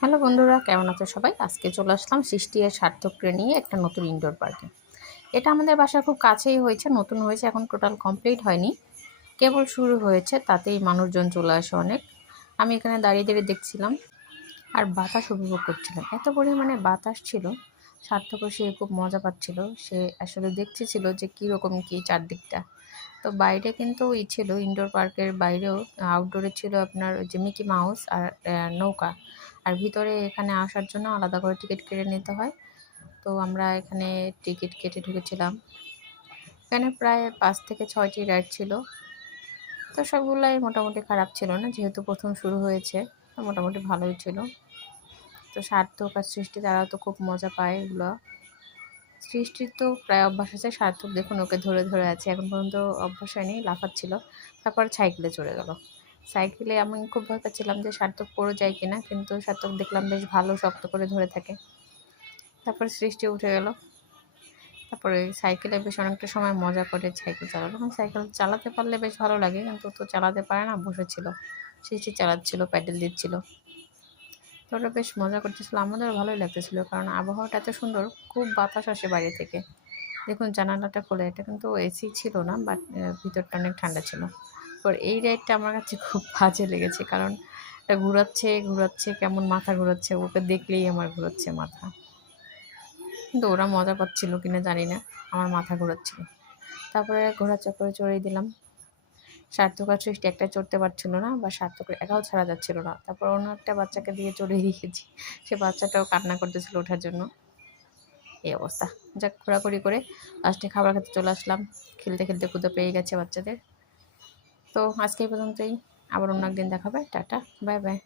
Hello বন্ধুরা, কেমন আছো সবাই? আজকে চলে আসলাম সৃষ্টি আর সার্থককে নিয়ে একটা নতুন ইনডোর পার্কে। এটা আমাদের বাসার খুব কাছেই হয়েছে, নতুন হয়েছে, এখন টোটাল কমপ্লিট হয়নি, কেবল শুরু হয়েছে, তাতেই মানুষজন চলে আসে অনেক। আমি এখানে দাঁড়িয়ে দাঁড়িয়ে দেখছিলাম আর বাতাস উপভোগ করছিলাম। এত পরিমাণে বাতাস ছিল, সার্থকও সে খুব মজা পাচ্ছিল। সে আসলে দেখতেছিল যে কীরকম কী চারদিকটা। তো বাইরে কিন্তু ছিল ইনডোর পার্কের বাইরেও, আউটডোরে ছিল আপনার ওই যে মিকি মাউস আর নৌকা। আর ভিতরে এখানে আসার জন্য আলাদা করে টিকিট কেটে নিতে হয়। তো আমরা এখানে টিকিট কেটে ঢুকেছিলাম। এখানে প্রায় 5 থেকে 6টি রাইড ছিল। তো সবগুলাই মোটামুটি খারাপ ছিল না, যেহেতু প্রথম শুরু হয়েছে, তো মোটামুটি ভালোই ছিল। তো সার্থক আর সৃষ্টি তারা তো খুব মজা পায় এগুলো। সৃষ্টির তো প্রায় অভ্যাস আছে, সার্থক দেখুন ওকে ধরে ধরে আছে, এখন পর্যন্ত অভ্যাস হয়নি, লাফাচ্ছিল। তারপর সাইকেলে চড়ে গেল। সাইকেলে আমি খুব ভয় পাচ্ছিলাম যে সার্থক পড়ে যায় কিনা, কিন্তু সার্থক দেখলাম বেশ ভালো শক্ত করে ধরে থাকে। তারপরে সৃষ্টি উঠে গেল। তারপরে সাইকেলে বেশ অনেকটা সময় মজা করে সাইকেল চালালো, এবং সাইকেল চালাতে পারলে বেশ ভালো লাগে, কিন্তু তো চালাতে পারে না, বসেছিল। সৃষ্টি চালাচ্ছিল, প্যাডেল দিচ্ছিল। তো ওটা বেশ মজা করতেছিল, আমাদেরও ভালোই লাগতেছিল, কারণ আবহাওয়াটা এত সুন্দর, খুব বাতাস আসে বাইরে থেকে। দেখুন জানালাটা খোলা, এটা কিন্তু এসি ছিল না, বাট ভিতরটা অনেক ঠান্ডা ছিল। পর এই রাইডটা আমার কাছে খুব বাজে লেগেছে, কারণ এটা ঘুরাচ্ছে ঘুরাচ্ছে, কেমন মাথা ঘুরাচ্ছে, ওকে দেখলেই আমার ঘুরাচ্ছে মাথা। কিন্তু ওরা মজা পাচ্ছিল কিনা জানি না, আমার মাথা ঘোরাচ্ছিল। তারপরে ঘোড়ার চক্করে চড়িয়ে দিলাম। সার্থক আর সৃষ্টি একটা চড়তে পারছিল না, বা সার্থকের একাও ছাড়া যাচ্ছিল না। তারপর অন্য একটা বাচ্চাকে দিয়ে চড়িয়ে দিয়েছি, সে বাচ্চাটাও কান্না করতেছিল ওঠার জন্য। এই অবস্থা। যাক, ঘোরাঘুরি করে লাস্টে খাবার খেতে চলে আসলাম। খেলতে খেলতে ক্ষুধা পেয়ে গেছে বাচ্চাদের। তো আজকে এই পর্যন্তই, আবার অন্য একদিন দেখা হবে। Tata, bye bye.